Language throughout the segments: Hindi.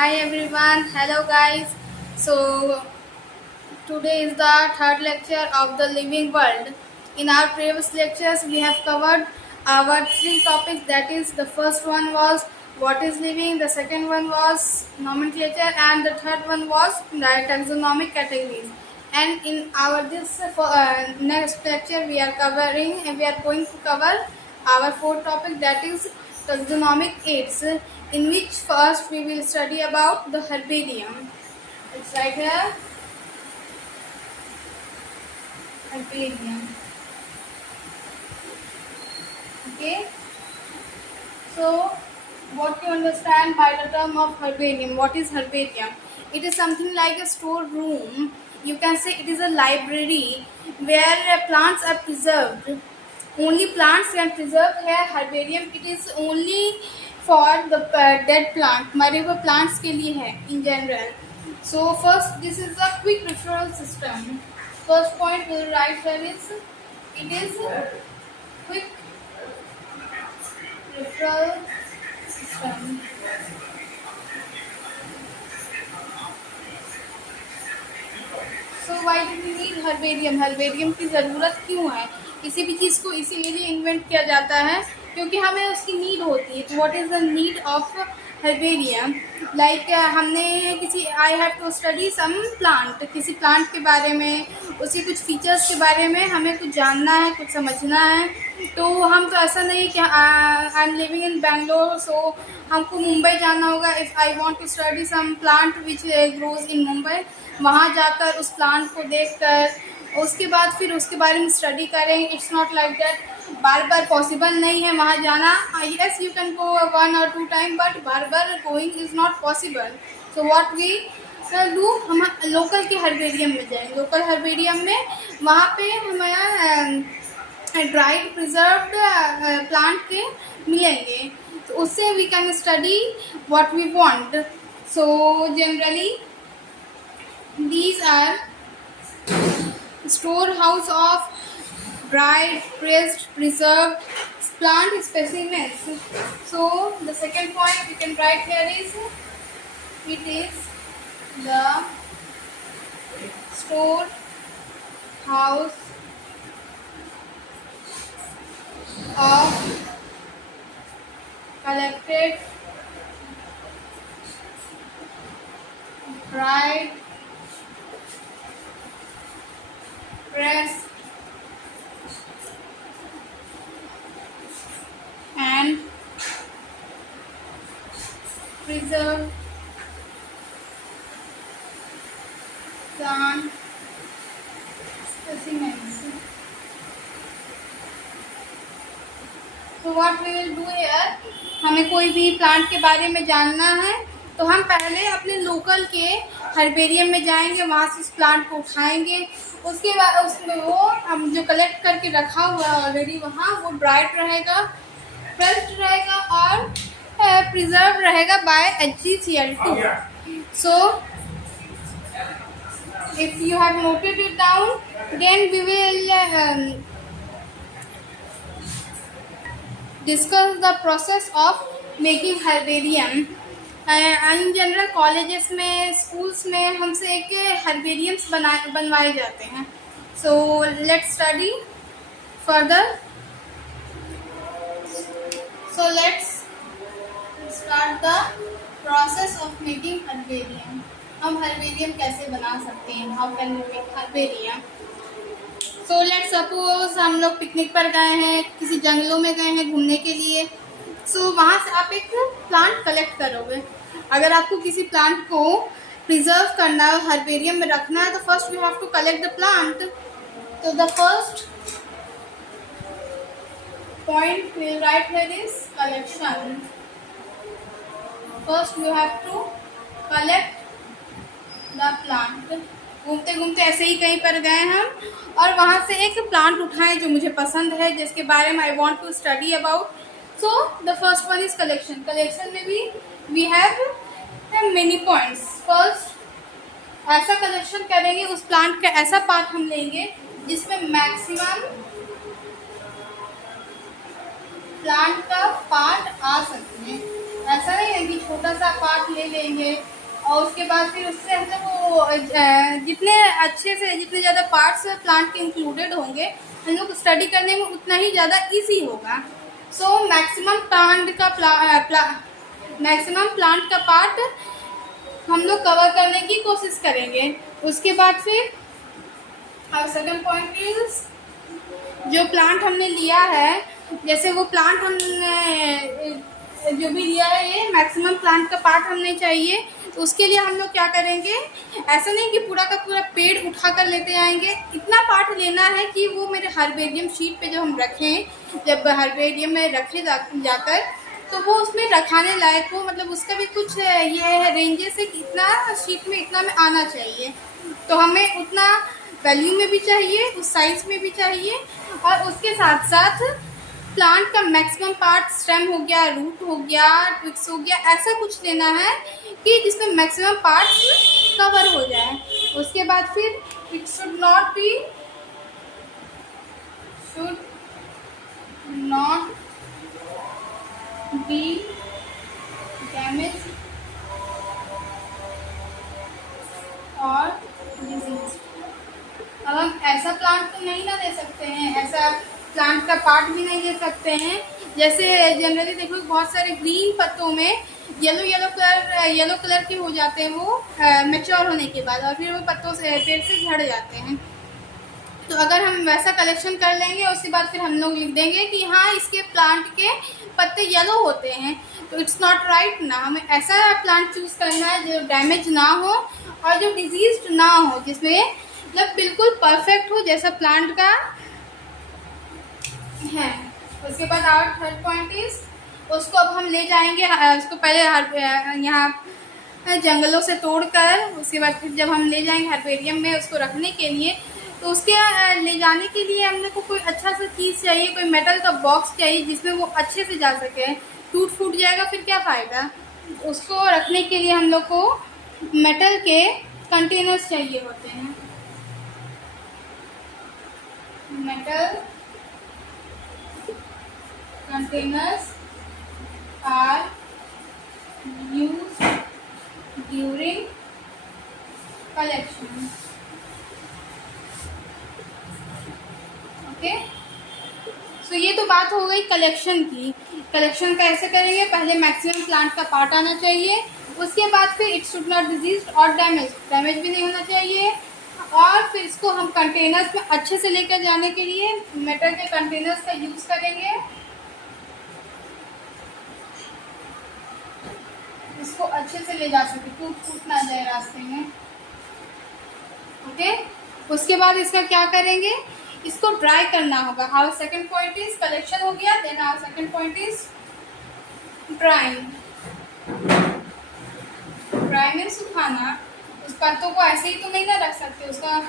Hi everyone, hello guys. So today is the third lecture of the living world. In our previous lectures, we have covered our three topics. That is, the first one was what is living, the second one was nomenclature, and the third one was the taxonomic categories. And in our next lecture, we are going to cover our fourth topic, that is taxonomic aids, in which first we will study about the herbarium. It's right here. Herbarium. Okay. So, what you understand by the term of herbarium? What is herbarium? It is something like a storeroom. You can say it is a library where plants are preserved. Only plants can preserve here. Herbarium, it is only for the dead plant, मरे हुए plants के लिए है in general. So first, this is a quick referral system. First point we'll write here is it is quick referral system. So why do we need herbarium? herbarium की ज़रूरत क्यों है? किसी भी चीज़ को इसीलिए इन्वेंट किया जाता है क्योंकि हमें उसकी नीड होती है. तो what is the need of herbarium? Like हमने किसी I have to study some plant, किसी प्लांट के बारे में, उसके कुछ फीचर्स के बारे में हमें कुछ जानना है, कुछ समझना है. तो हम तो ऐसा नहीं कि I am living in Bangalore so हमको मुंबई जाना होगा. If I want to study some plant which grows in Mumbai, वहाँ जाकर उस प्लांट को देखकर उसके बाद फिर उसके बारे में स्टडी करें. It's not like that. बार बार पॉसिबल नहीं है वहाँ जाना. Yes, you can go 1 or 2 time, but बार बार going is not possible. So what we do, हम लोकल के हर्बेरियम में जाएंगे. लोकल हर्बेरियम में वहाँ पे हमारा ड्राइड प्रिजर्व्ड प्लांट के मिलेंगे. तो उससे we can study what we want. So generally these are storehouse of dried, pressed, preserved plant specimens. So the second point we can write here is it is the storehouse of collected, dried, pressed and preserved plant specimens. So what we will do here, हमें कोई भी प्लांट के बारे में जानना है तो हम पहले अपने लोकल के हर्बेरियम में जाएंगे, वहाँ से उस प्लांट को उठाएंगे. उसके बाद उसमें वो हम जो कलेक्ट करके रखा हुआ है ऑलरेडी, वहाँ वो ड्राइड रहेगा, प्रेस्ड रहेगा और प्रिजर्व रहेगा by HgCl2. So if you have noted it down, then we will discuss the process of making herbarium. In general colleges में, स्कूल्स में हमसे एक हर्बेरियम्स बनवाए जाते हैं. So let's study further. So let's start the process of making herbarium. हम हर्बेरियम कैसे बना सकते हैं? How can we make herbarium? So let's suppose हम लोग पिकनिक पर गए हैं, किसी जंगलों में गए हैं घूमने के लिए. सो वहाँ से आप एक प्लांट कलेक्ट करोगे. अगर आपको किसी प्लांट को प्रिजर्व करना है, हर्बेरियम में रखना है, तो first you have to collect the plant. तो the first point we will write here is collection. First you have to collect the plant. घूमते घूमते ऐसे ही कहीं पर गए हम और वहाँ से एक प्लांट उठाएं जो मुझे पसंद है, जिसके बारे में I want to study about. So the first one is collection. Collection में भी we have many points. First, ऐसा कलेक्शन करेंगे, उस प्लांट का ऐसा पार्ट हम लेंगे जिसमें मैक्सिमम प्लांट का पार्ट आ सकते हैं. ऐसा नहीं है कि छोटा सा पार्ट ले लेंगे और उसके बाद फिर उससे हम लोग वो जितने अच्छे से जितने ज़्यादा पार्ट्स प्लांट के इंक्लूडेड होंगे हम लोग स्टडी करने में उतना ही ज़्यादा इजी होगा। सो मैक्सिमम प्लांट का पार्ट हम लोग कवर करने की कोशिश करेंगे। उसके बाद फिर सेकंड पॉइंट इज जो प्लांट हमने लिया है, जैसे वो प्लांट हमने जो भी लिया है ये मैक्सिमम प्लांट का पार्ट हमने चाहिए, तो उसके लिए हम लोग क्या करेंगे, ऐसा नहीं कि पूरा का पूरा पेड़ उठा कर लेते आएंगे, इतना पार्ट लेना है कि वो मेरे हर्बेरियम शीट पे जो हम रखें, जब हर्बेरियम में रखे जाकर तो वो उसमें रखाने लायक हो, मतलब उसका भी कुछ ये है रेंजेस है कि इतना शीट में इतना में आना चाहिए। तो हमें उतना वैल्यू में भी चाहिए, उस साइज में भी चाहिए, और उसके साथ साथ प्लांट का मैक्सिमम पार्ट स्टेम हो गया, रूट हो गया, ट्विक्स हो गया, ऐसा कुछ लेना है कि जिसमें मैक्सिमम पार्ट्स कवर हो जाए। उसके बाद फिर it should not be damage और डिजीज। अब हम ऐसा प्लांट तो नहीं ना दे सकते हैं, ऐसा प्लांट का पार्ट भी नहीं दे सकते हैं। जैसे जनरली देखो बहुत सारे ग्रीन पत्तों में येलो कलर के हो जाते हैं वो मैच्योर होने के बाद, और फिर वो पत्तों से पेड़ से झड़ जाते हैं। तो अगर हम वैसा कलेक्शन कर लेंगे उसके बाद फिर हम लोग लिख देंगे कि हाँ इसके प्लांट के पत्ते येलो होते हैं, तो इट्स नॉट राइट ना। हमें ऐसा प्लांट चूज करना है जो डैमेज ना हो और जो डिजीज्ड ना हो, जिसमें मतलब बिल्कुल परफेक्ट हो जैसा प्लांट का है। उसके बाद आवर थर्ड पॉइंट इज उसको अब हम ले जाएंगे, उसको पहले यहाँ जंगलों से तोड़कर उसके बाद फिर जब हम ले जाएंगे हर्बेरियम में उसको रखने के लिए, तो उसके ले जाने के लिए हम लोग को कोई अच्छा सा चीज़ चाहिए, कोई मेटल का बॉक्स चाहिए जिसमें वो अच्छे से जा सके। टूट फूट जाएगा फिर क्या फ़ायदा। उसको रखने के लिए हम लोग को मेटल के कंटेनर्स चाहिए होते हैं। Metal containers are used during collection. Okay, so ये तो बात हो गई कलेक्शन की। कलेक्शन कैसे करेंगे, पहले मैक्सिमम प्लांट का पार्ट आना चाहिए, उसके बाद फिर इट शुड नॉट डिजीज और डैमेज भी नहीं होना चाहिए, और फिर इसको हम कंटेनर्स में अच्छे से लेकर जाने के लिए मेटल के कंटेनर्स का यूज करेंगे, इसको अच्छे से ले जा सके, टूट फूट ना जाए रास्ते में। ओके, उसके बाद इसका क्या करेंगे, इसको ड्राई करना होगा। Our second point is collection हो गया, then our second point is drying. Dry में सुखाना। उस पत्तों को ऐसे ही तो नहीं ना रख सकते, उसका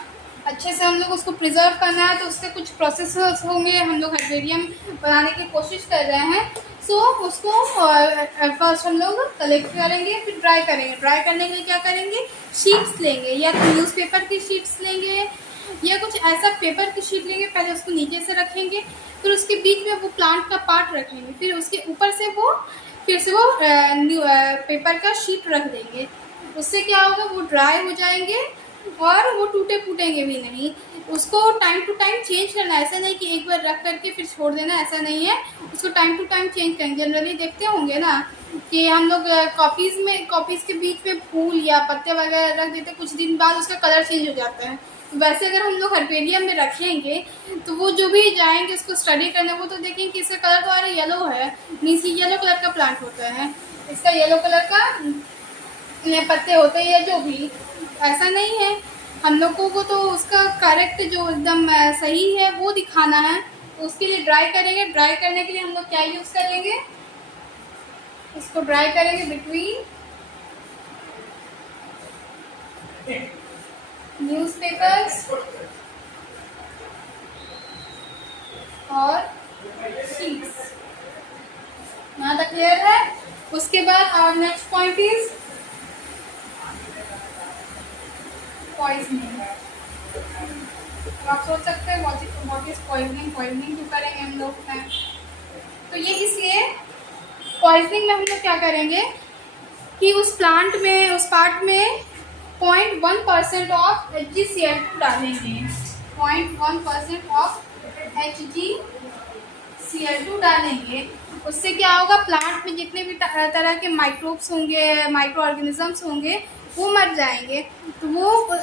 अच्छे से हम लोग उसको प्रिजर्व करना है, तो उसके कुछ प्रोसेस होंगे। हम लोग हर्बेरियम बनाने की कोशिश कर रहे हैं, सो उसको फर्स्ट हम लोग कलेक्ट करेंगे, फिर ड्राई करेंगे। ड्राई करने के लिए क्या करेंगे, शीट्स लेंगे, या न्यूज़पेपर की शीट्स लेंगे या कुछ ऐसा पेपर की शीट लेंगे, पहले उसको नीचे से रखेंगे, फिर उसके बीच में वो प्लांट का पार्ट रखेंगे, फिर उसके ऊपर से वो फिर से वो पेपर का शीट रख देंगे। उससे क्या होगा, वो ड्राई हो जाएंगे और वो टूटे फूटेंगे भी नहीं। उसको टाइम टू टाइम चेंज करना है, ऐसा नहीं कि एक बार रख करके फिर छोड़ देना, ऐसा नहीं है। उसको टाइम टू टाइम चेंज करेंगे। जनरली देखते होंगे ना कि हम लोग कॉपीज़ के बीच में फूल या पत्ते वगैरह रख देते, कुछ दिन बाद उसका कलर चेंज हो जाता है। वैसे अगर हम लोग हर्बेरियम में रखेंगे तो वो जो भी जाएंगे उसको स्टडी करने, वो तो देखेंगे कि इसका कलर तो आ रहा येलो है, मीन्स येलो कलर का प्लांट होता है, इसका येलो कलर का पत्ते होते हैं या जो भी। ऐसा नहीं है, हम लोगों को तो उसका करेक्ट जो एकदम सही है वो दिखाना है। तो उसके लिए ड्राई करेंगे। ड्राई करने के लिए हम लोग क्या यूज़ करेंगे, इसको ड्राई करेंगे बिटवीन न्यूज़पेपर्स और शीट्स। यहाँ तक क्लियर है। उसके बाद our next point is poisoning. आप सोच सकते हैं व्हाट इज पॉइजनिंग, पॉइजनिंग क्यों करेंगे हम लोग। तो ये इसलिए पॉइजनिंग में हम लोग क्या करेंगे कि उस प्लांट में, उस पार्ट में 0.1% ऑफ HgCl2 डालेंगे। 0.1% ऑफ HgCl2 डालेंगे। उससे क्या होगा, प्लांट में जितने भी तरह के माइक्रोब्स होंगे, माइक्रो ऑर्गेनिजम्स होंगे, वो मर जाएंगे। तो वो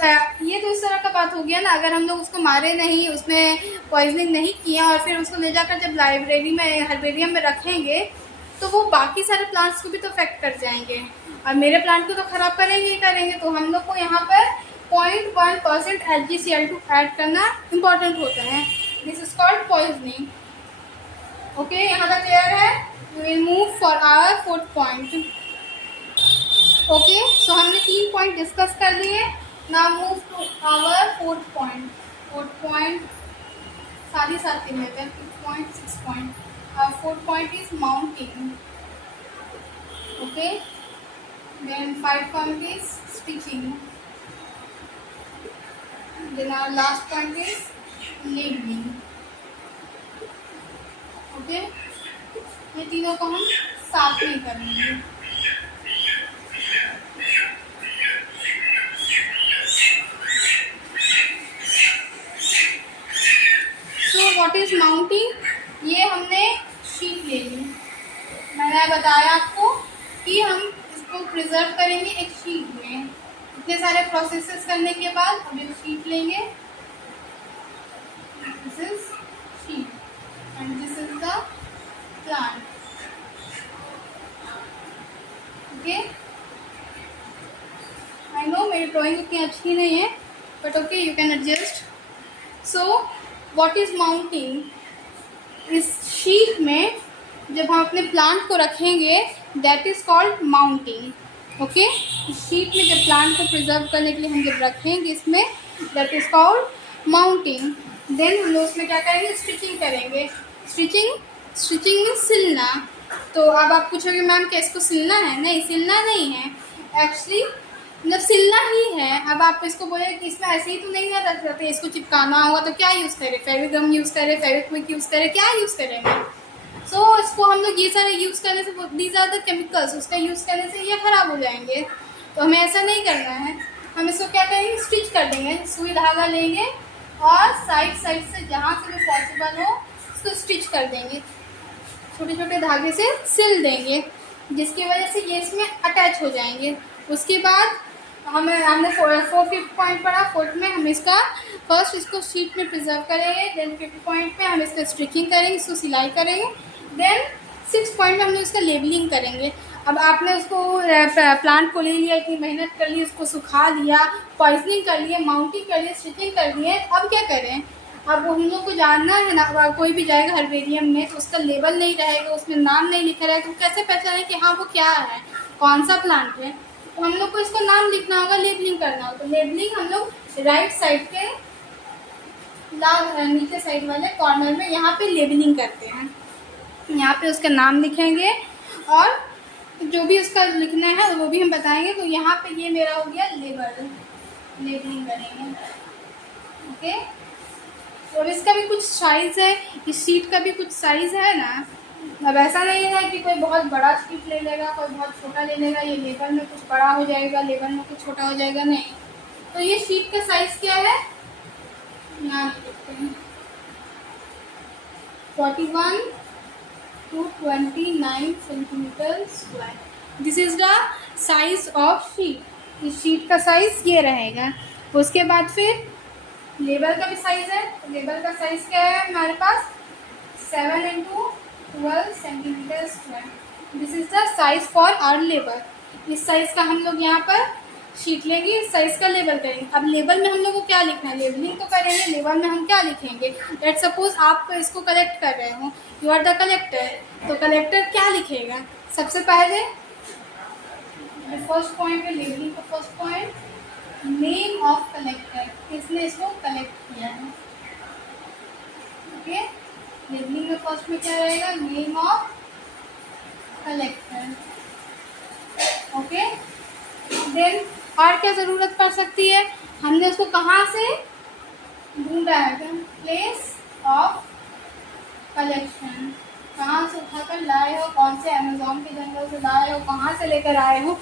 ये तो इस तरह का बात हो गया ना। अगर हम लोग उसको मारे नहीं, उसमें पॉइजनिंग नहीं किया और फिर उसको ले जाकर जब लाइब्रेरी में, हर्बेरियम में रखेंगे, तो वो बाकी सारे प्लांट्स को भी तो अफेक्ट कर जाएंगे और मेरे प्लांट को तो ख़राब करेंगे ही करेंगे। तो हम लोग को यहाँ पर 0.1% HgCl2 ऐड करना इम्पॉर्टेंट होता है। This is called poisoning. Okay, यहाँ तक क्लियर है? We will move for our 4th point. Okay, so हमने 3 पॉइंट डिस्कस कर लिए। Now move to our 4th point. 4th point साथ ही साथ लेते हैं। 5th point, 6th point. Our 4th point is mounting. Okay. Then 5th point is stitching. Then our last point is labeling. Okay. ये तीनों को हम साथ में करेंगे। So what is mounting? ये हमने शीट ले ली। मैंने बताया आपको कि हम इसको प्रिजर्व करेंगे एक शीट में। इतने सारे प्रोसेसेस करने के बाद हम एक शीट लेंगे। This is sheet and this is the plant. Okay, I know मेरी ड्राइंग उतनी अच्छी नहीं है, but okay, you can adjust. So what is mounting? इस शीट में जब हम अपने प्लांट को रखेंगे, that is called mounting. Okay, इस शीट में जब प्लांट को प्रिजर्व करने के लिए हम जब रखेंगे इसमें, दैट इज कॉल्ड माउंटिंग। देन हम लोग उसमें क्या करेंगे, स्टिचिंग करेंगे। स्टिचिंग में सिलना। तो अब आप पूछोगे मैम क्या इसको सिलना है? नहीं, सिलना नहीं है एक्चुअली, मतलब सिलना ही है। अब आप इसको बोले कि इसमें ऐसे ही तो नहीं ना रख सकते, इसको चिपकाना होगा, तो क्या यूज़ करें? फेविगम यूज़ करें, फेविक्विक यूज़ करें, क्या यूज़ करेंगे? सो इसको हम लोग ये सारे यूज़ करने से, दीज आर द केमिकल्स, उसका यूज़ करने से ये ख़राब हो जाएंगे। तो हमें ऐसा नहीं करना है। हम इसको क्या करेंगे, स्टिच कर देंगे। सुई धागा लेंगे और साइड से जहाँ से भी पॉसिबल हो इसको स्टिच कर देंगे। छोटे छोटे धागे से सिल देंगे, जिसकी वजह से ये इसमें अटैच हो जाएंगे। उसके बाद हमने 4th पॉइंट पढ़ा। 4th में हम इसका फर्स्ट इसको शीट में प्रिजर्व करेंगे। देन 5th पॉइंट पे हम इसका स्टिचिंग करेंगे, इसको सिलाई करेंगे। देन 6th पॉइंट में हम लोग इसका लेबलिंग करेंगे। अब आपने उसको प्लांट को ले लिया, इतनी मेहनत कर ली, उसको सुखा लिया, पॉइजनिंग कर लिए, माउंटिंग कर लिए, स्टिचिंग कर लिए। अब क्या करें? अब हम लोग को जानना है ना, कोई भी जाएगा हर्बेरियम में तो उसका लेबल नहीं रहेगा, उसमें नाम नहीं लिखा रहेगा, तो कैसे पहचाने कि हाँ वो क्या है, कौन सा प्लांट है? तो हम लोग को इसको नाम लिखना होगा, लेबलिंग करना होगा। तो लेबलिंग हम लोग राइट साइड के नीचे साइड वाले कॉर्नर में यहाँ पे लेबलिंग करते हैं। यहाँ पे उसका नाम लिखेंगे और जो भी उसका लिखना है वो भी हम बताएंगे। तो यहाँ पे ये मेरा हो गया लेबलिंग करेंगे। ओके, और इसका भी कुछ साइज़ है, इस शीट का भी कुछ साइज़ है ना। अब ऐसा नहीं है कि कोई बहुत बड़ा शीट ले लेगा, कोई बहुत छोटा ले लेगा, ये लेबल में कुछ बड़ा हो जाएगा, लेबल में कुछ छोटा हो जाएगा, नहीं। तो ये शीट का साइज़ क्या है, यहाँ लिखते हैं 41 to 29 centimetre square. This is the size of sheet. इस शीट का साइज ये रहेगा। उसके बाद फिर लेबल का भी साइज है। तो लेबल का साइज क्या है हमारे पास, 7 into 12 centimetre square. This is the size for our label. इस साइज का हम लोग यहाँ पर शीट लेंगे, इस साइज का लेबल करेंगे। अब लेबल में हम लोग को क्या लिखना है, लेबलिंग तो करेंगे, लेबल में हम क्या लिखेंगे। लेट्स सपोज आप इसको कलेक्ट कर रहे हो, यू आर द कलेक्टर। तो कलेक्टर क्या लिखेगा, सबसे पहले फर्स्ट पॉइंट है लेबलिंग का first point, name of collector, किसने इसको कलेक्ट किया है। ओके, लेबलिंग में फर्स्ट में क्या रहेगा, name of collector. Okay, then और क्या ज़रूरत पड़ सकती है, हमने उसको कहाँ से ढूंढा है, प्लेस ऑफ कलेक्शन। कहाँ से उठाकर लाए हो, कौन से अमेज़न के जंगल से लाए हो, कहाँ से लेकर आए हो,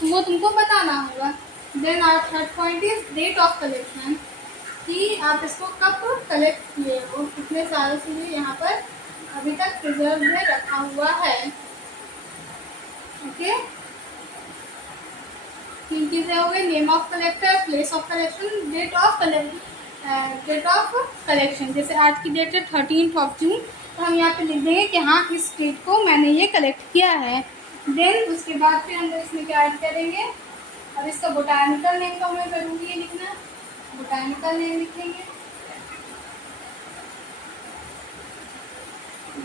तो वो तुमको बताना होगा। Then our third point is date of collection, कि आप इसको कब कलेक्ट किए हो, कितने सालों से ये यहाँ पर अभी तक प्रिजर्व में रखा हुआ है। ओके, तीन चीज़ें हो गई, name of collector, place of collection, date of collection. जैसे आज की डेट है 13 जून, तो हम यहाँ पे लिख देंगे कि हाँ इस डेट को मैंने ये कलेक्ट किया है। देन उसके बाद फिर हम इसमें क्या ऐड करेंगे, और इसका बोटानिकल नेम तो हमें ज़रूरी है लिखना, बोटानिकल नेम लिखेंगे।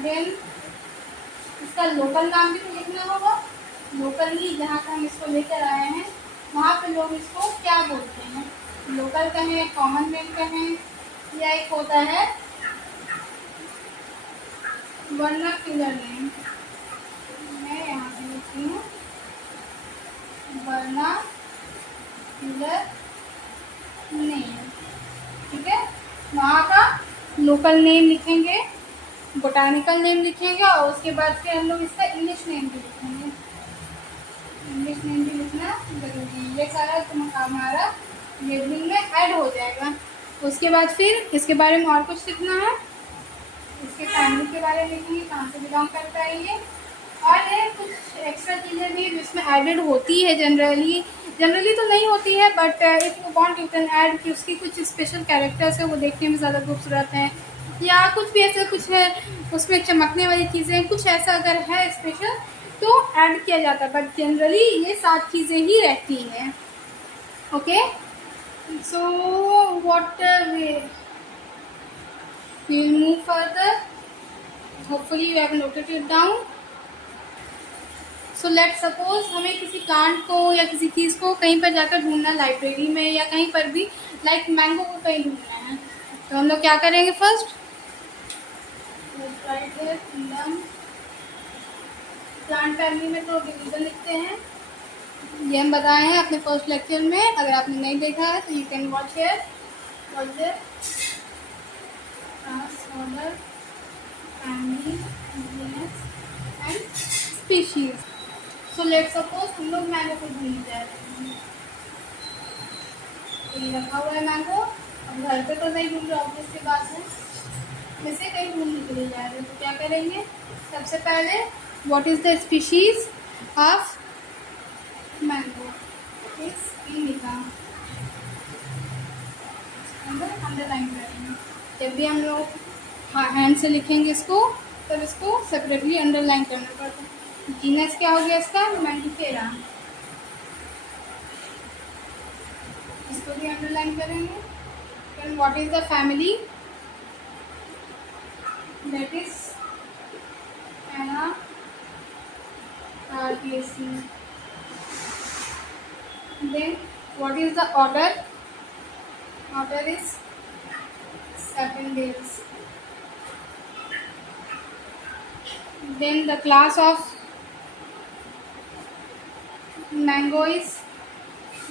देन इसका लोकल नाम भी तो लिखना होगा, लोकली जहाँ से हम इसको लेकर आए हैं वहाँ पे लोग इसको क्या बोलते हैं, लोकल कहें, कॉमन नेम कहें, या एक होता है वर्नाक्यूलर नेम। मैं यहाँ पे लिखती हूँ वर्नाक्यूलर नेम, ठीक है। वहाँ का लोकल नेम लिखेंगे, बोटानिकल नेम लिखेंगे, और उसके बाद फिर हम लोग इसका इंग्लिश नेम भी लिखेंगे, इंग्लिश नेम भी लिखना जरूरी है। ये सारा हमारा लेबलिंग में ऐड हो जाएगा। उसके बाद फिर इसके बारे में और कुछ लिखना है, इसके फैमिली के बारे में लिखेंगे, कहाँ से बिलोंग करता है ये, और ये कुछ एक्स्ट्रा चीज़ें भी जिसमें एडेड होती है, जनरली तो नहीं होती है, but if you want you can add, कि उसकी कुछ स्पेशल कैरेक्टर्स है, वो देखने में ज़्यादा खूबसूरत हैं, या कुछ भी ऐसा कुछ है उसमें चमकने वाली चीज़ें, कुछ ऐसा अगर है स्पेशल तो ऐड किया जाता है, बट जनरली ये 7 चीज़ें ही रहती हैं। Okay, so what we'll move further. Hopefully you have noted it down. So let's suppose हमें किसी प्लांट को या किसी चीज़ को कहीं पर जाकर ढूंढना, लाइब्रेरी में या कहीं पर भी, लाइक मैंगो को कहीं ढूंढना है, तो हम लोग क्या करेंगे, फर्स्ट प्लांट फैमिली में तो डिवीजन लिखते हैं, ये हम बताए हैं अपने फर्स्ट लेक्चर में। अगर आपने नहीं देखा है तो you can watch here, watch there, order, family, genus and species. So let's suppose हम लोग मैंगो को ढूंढने जा रहे हैं, ये रखा हुआ है मैंगो, अब घर पे तो नहीं ढूंढ रहे, ऑब्वियस सी बात है, वैसे कहीं ढूंढने के लिए जा रहे हैं, तो क्या करेंगे, सबसे पहले what is the species of mango, इस लिखा अंडरलाइन करेंगे। जब भी हम लोग हैंड से लिखेंगे इसको, तब इसको सेपरेटली अंडरलाइन करना पड़ता है। जीनस क्या हो गया इसका, मैंडिफेरा, इसको भी अंडरलाइन करेंगे। Then what is the family, that is Anacardiaceae. Then what is the order, order is Sapindales. Then the class of mango is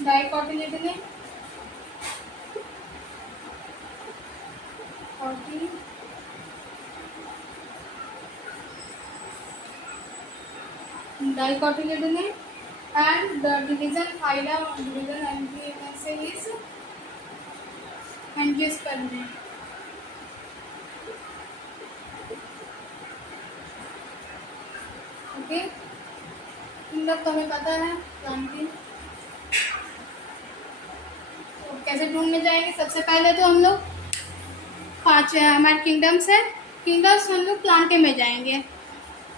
Dicotyledone, Dicotyledone, and the division phylum, division is Angiospermae. Okay, इन लोग तो हमें पता है प्लांटिंग। तो कैसे ढूंढने जाएंगे, सबसे पहले तो हम लोग 5 हमारे किंगडम्स है, किंगडम्स हम लोग प्लांटे में जाएंगे।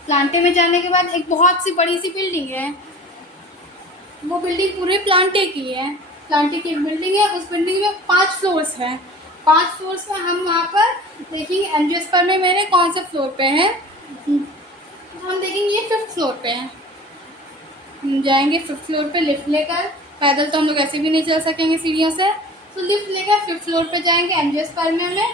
प्लांटे में जाने के बाद एक बहुत सी बड़ी सी बिल्डिंग है, वो बिल्डिंग पूरे प्लांटे की है, प्लांटे की बिल्डिंग है, उस बिल्डिंग में 5 फ्लोर्स हैं। 5 फ्लोर्स में हम वहाँ पर देखेंगे एंजियोस्पर्म मेरे कौन से फ्लोर पे है, तो हम देखेंगे ये 5th फ्लोर पे है। हम जाएंगे 5th फ्लोर पे लिफ्ट लेकर, पैदल तो हम लोग ऐसे भी नहीं चल सकेंगे सीढ़ियों से, तो लिफ्ट लेकर 5th फ्लोर पे जाएंगे एंजियोस्पर्म में।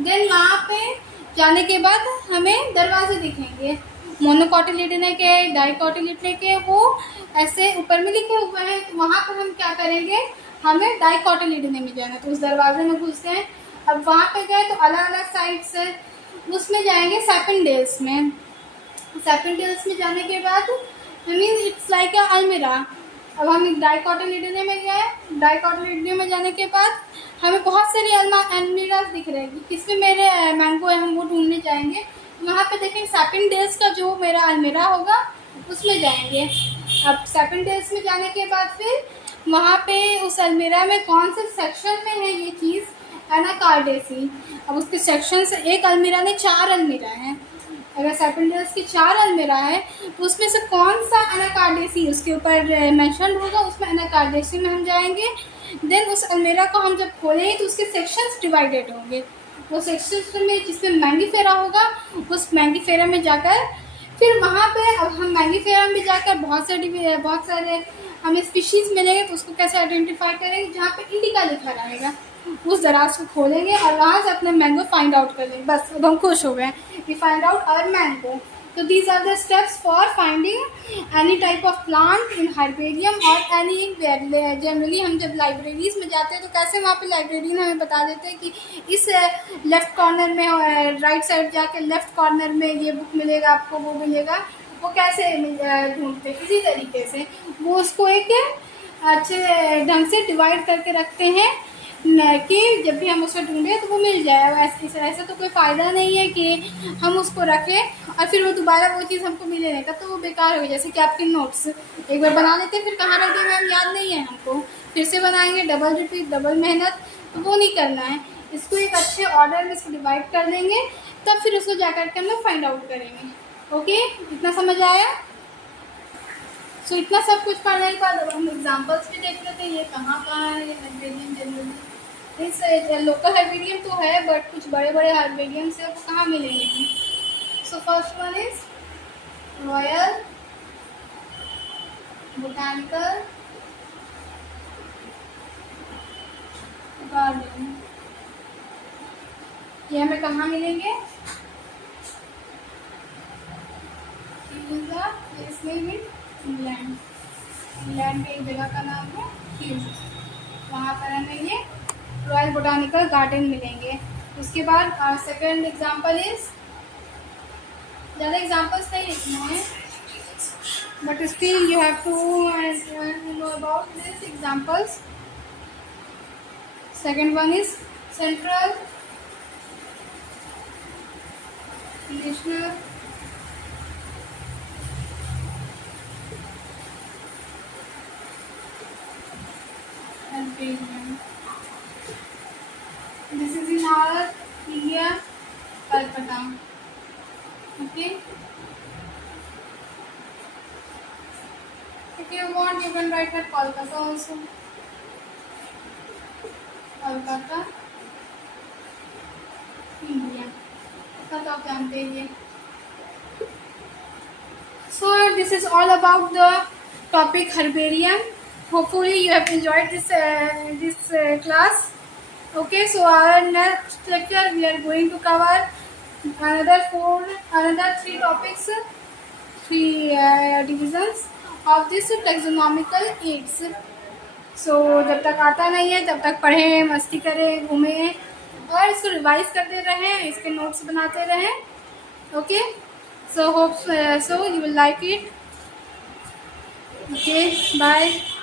देन वहाँ पे जाने के बाद हमें दरवाजे दिखेंगे, मोनोकोटिलिडने के, डाइकोटिलिडने के, वो ऐसे ऊपर में लिखे हुए हैं, तो वहाँ पर हम क्या करेंगे, हमें डाइकोटिलिडने में जाना है, तो उस दरवाजे में घुसते हैं। अब वहाँ पे गए तो अलग अलग साइड से उसमें जाएंगे सैपिंडेल्स में, सेपेंटल्स में जाने के बाद मीन इट्स लाइक अ अलमीरा। अब हम डाइकोटिलिडोनिया में गए। डाइकोटिलिडोनिया में जाने के बाद हमें बहुत सारे अलमीराज दिख रहे हैं, किसमें मेरे मैंगो है, हम वो ढूंढने जाएंगे। वहाँ पे देखेंगे सेपेंटल्स का जो मेरा अलमीरा होगा उसमें जाएंगे। अब सेपेंटल्स में जाने के बाद फिर वहाँ पे उस अलमीरा में कौन से सेक्शन में है ये चीज़ एनाकार्डेसी। अब उसके सेक्शन से एक अलमीरा में 4 अलमीरा हैं। अगर सेपेंटल्स की 4 अलमीरा है तो उसमें से कौन सा एनाकार्डेसी उसके ऊपर मेंशन होगा, उसमें एनाकार्डेसी में हम जाएंगे। देन उस अलमीरा को हम जब खोलेंगे तो उसके सेक्शंस डिवाइडेड होंगे। वो सेक्शंस में जिसमें मैंगीफेरा होगा उस मैंगीफेरा में जाकर फिर वहाँ पे अब हम मैंगीफेरा में जाकर बहुत सारे हमें स्पीशीज़ मिलेंगे। तो उसको कैसे आइडेंटिफाई करेंगे, जहाँ पे इंडिका लिखा रहेगा उस दराज को खोलेंगे और वहाँ से अपने मैंगो फाइंड आउट कर लेंगे। बस अब हम खुश हो गए, we find out our mango. तो these are the steps for finding any type of plant in herbarium और एनी वेयर। जनरली हम जब लाइब्रेरीज में जाते हैं तो कैसे वहाँ पे लाइब्रेरियन हमें बता देते हैं कि इस लेफ़्ट कॉर्नर में राइट साइड जाके लेफ़्ट कॉर्नर में ये बुक मिलेगा आपको, वो मिलेगा। वो कैसे ढूंढते हैं, इसी तरीके से वो उसको एक अच्छे ढंग से डिवाइड करके रखते हैं कि जब भी हम उसको ढूंढें तो वो मिल जाए। ऐसा तो कोई फ़ायदा नहीं है कि हम उसको रखें और फिर वो दोबारा वो चीज़ हमको मिले नहीं, तो वो बेकार हो। जैसे कि आपके नोट्स एक बार बना लेते हैं फिर कहाँ रख दिए मैम याद नहीं है हमको, फिर से बनाएंगे, डबल रिपीट डबल मेहनत, तो वो नहीं करना है। इसको एक अच्छे ऑर्डर में इसको डिवाइड कर देंगे, तब फिर उसको जा कर के हम लोग फाइंड आउट करेंगे। ओके, इतना समझ आया? सो इतना सब कुछ पढ़ने के बाद अब हम एग्जाम्पल्स भी देख लेते हैं। ये कहाँ है ये हर्बेरियम। जनरली इस लोकल हर्बेरियम तो है, बट कुछ बड़े बड़े हर्बेरियम से वो कहाँ मिलेंगे। So first one is royal botanical garden. ये हमें कहाँ मिलेंगे, इंग्लैंड। इंग्लैंड के एक जगह का नाम है ह्यूज, वहाँ पर हमें ये रॉयल बोटानिकल गार्डन मिलेंगे। उसके बाद सेकंड एग्जांपल इज, ज़्यादा एग्जांपल्स नहीं लिखने हैं but still you have to know about this examples. Second one is central national This is in our India, Calcutta. Okay. If you want, you can write at Kolkata also. Kolkata, India. इतना तो आप जानते ही। So this is all about the topic herbarium. Hopefully you have enjoyed this class. Okay, so our next lecture we are going to cover another 3 topics, 3 divisions of this taxonomical aids. So जब तक आता नहीं है तब तक पढ़ें, मस्ती करें, घूमें और इसको रिवाइज करते रहें, इसके नोट्स बनाते रहें। Okay, so hope so you will like it. Okay, bye.